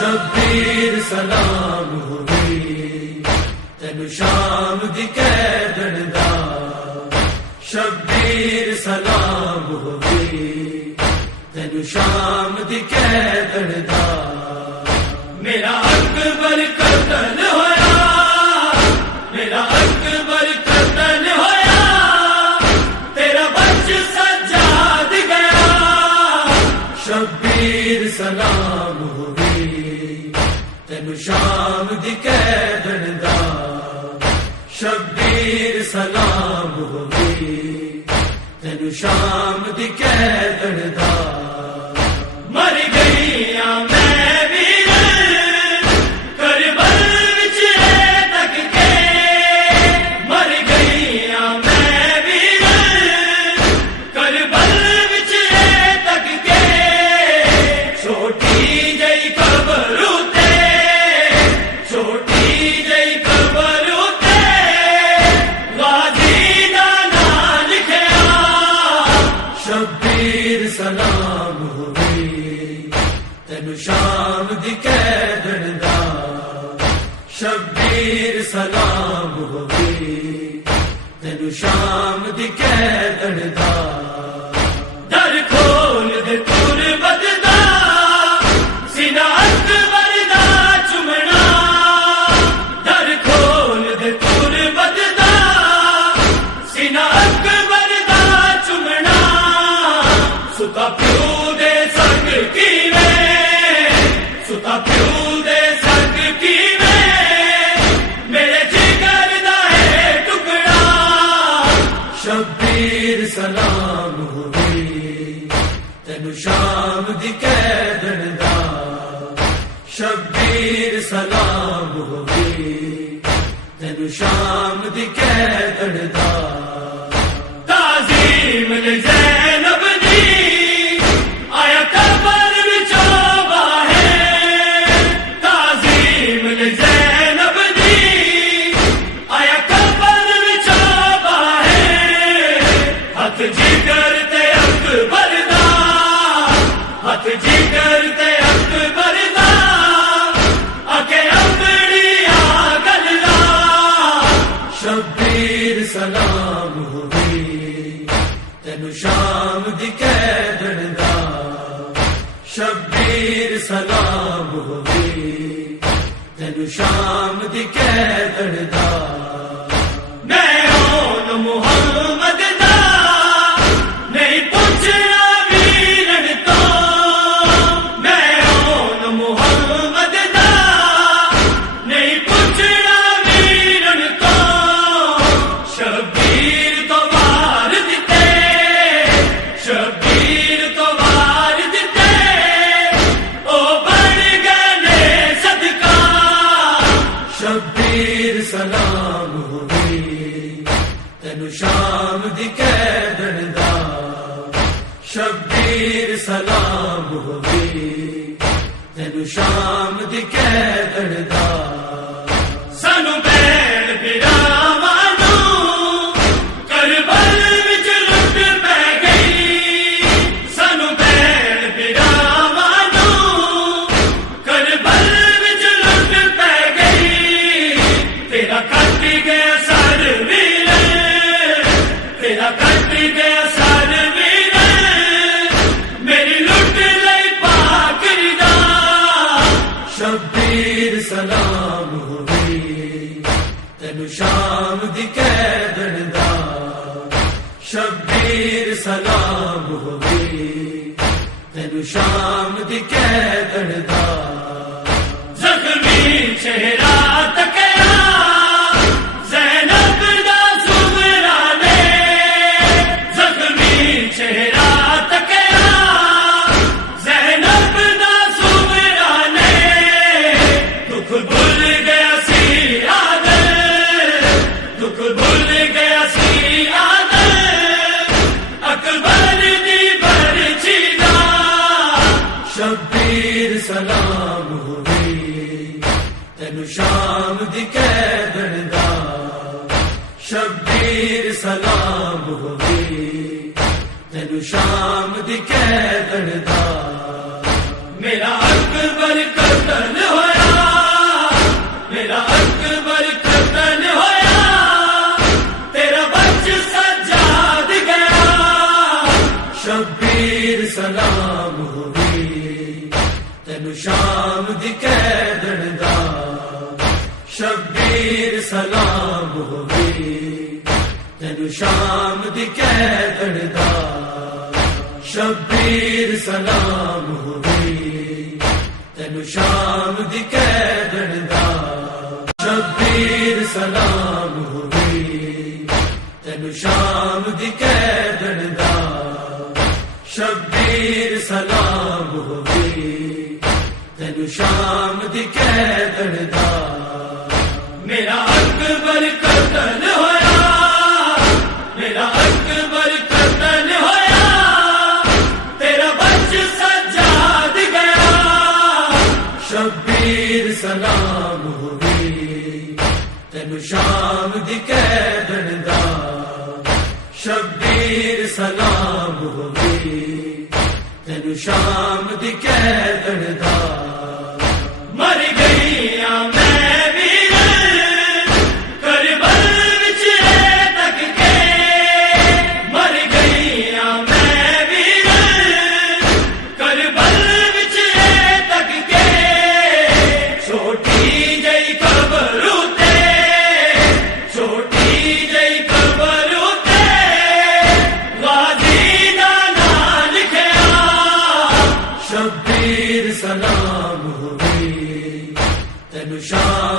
شبیر سلام ہوئی تینو شام دی قیدن دا، شبیر سلام ہوئی تینو شام دی قیدن دا، میرا اکبر قتل ہویا، میرا اکبر قتل ہویا، تیرا بچ سجاد گیا، شبیر سلام ہوئی تینو شام دی قیدن دا، شبیر سلام ہوئی تینو شام دی قیدن دا، مر گئی میں ویر کربل وچ تک کے، مر گئی میں ویر کربل وچ تک کے، چھوٹی جئی قبر اتے، چھوٹی جئی قبر اتے غازی دا نام لکھیا، شبیر سلام ہوئی تینو شام دی قیدن دا، شبیر سلام ہوئی تینو شام دی قیدن دا، در کھول دے تربت دا سینہ اکبر دا چمنا، در کھول دے تربت دا سینہ اکبر دا چمنا، ستا پیو دے سنگ کی میں، ستا پیو دے سنگ کی میں، میرے جگر دا ہے ٹکڑا، شبیر سلام ہوئی تینو شام دی قیدن دا، شبیر سلام ہوئی تینو شام دی قیدن دا، تعظیم زینب دی آیا قبر وچوں باہر، تعظیم زینب دی آیا قبر وچوں باہر، ہاتھ جگر تے اکبر دا، ہاتھ جگر تے اکبر دا، اکے اپنی آگل دا، شبیر سلام ہوئی تینو شام دی قیدن دا، شبیر سلام ہوئی تینو شام دی قیدن دا، میں اون محمد دا نہیں پوچھنا ویرن تو، میں اون محمد دا نہیں پوچھنا ویرن تو، شبیر تو وار دتے، شبیر تو وار دتے، او بن گئے صدقہ، شبیر سلام ہوئی تینو شام دی قیدن دا، شبیر سلام ہوئی تینو شام دی قیدن دا، سانو بین براواں نوں کربل وچ لٹ پے گئی، سانو بین براواں نوں کربل وچ لٹ پے گئی، تیرا کٹ گیا سر ویر، تیرا کٹ گیا سر ویر، میری لٹ لئی پاک رضا، شبیر سلام ہوئی تینو شام دی قیدن دا، شبیر سلام ہوئی تینو شام دی قیدن دا، زخمی چہرہ تکیا زینب دا زمرہ نے، زخمی چہرہ تکیا زینب دا زمرہ نے، دکھ بھول گیا سی عادل، دکھ بھول گیا سی عادل، اکبر دی برچی دا، شبیر سلام ہوئی تینو شام دی قیدن دا، شبیر سلام ہوئی تینو شام دی قیدن دا، میرا اکبر کرتا قتل ہویا میرا اکبر قتل ہویا تیرا بچ سجاد گیا شبیر سلام ہوئی تینو شام دی قیدن دا شبیر سلام ہوئی تینو شام دی قیدن دا شبیر سلام ہوئی تینو شام دی قیدن دا شبیر سلام ہوئی تینو شام دی قیدن دا شبیر سلام ہوئی تینو شام دی قیدن دا میرا اکبر قتل ہویا میرا اکبر قتل ہویا تیرا بچ سجاد گیا شبیر سلام ہوئی تینو شام دی قیدن دا شبیر سلام ہوئی تینو شام دی قیدن دا مر گئی میں ویر کربل وچ تک کے مر گئی میں ویر کربل وچ تک کے چھوٹی جئی قبر تے چھوٹی جئی قبر تے غازی دا نام لکھیا شبیر سلام ہوئی تینو شام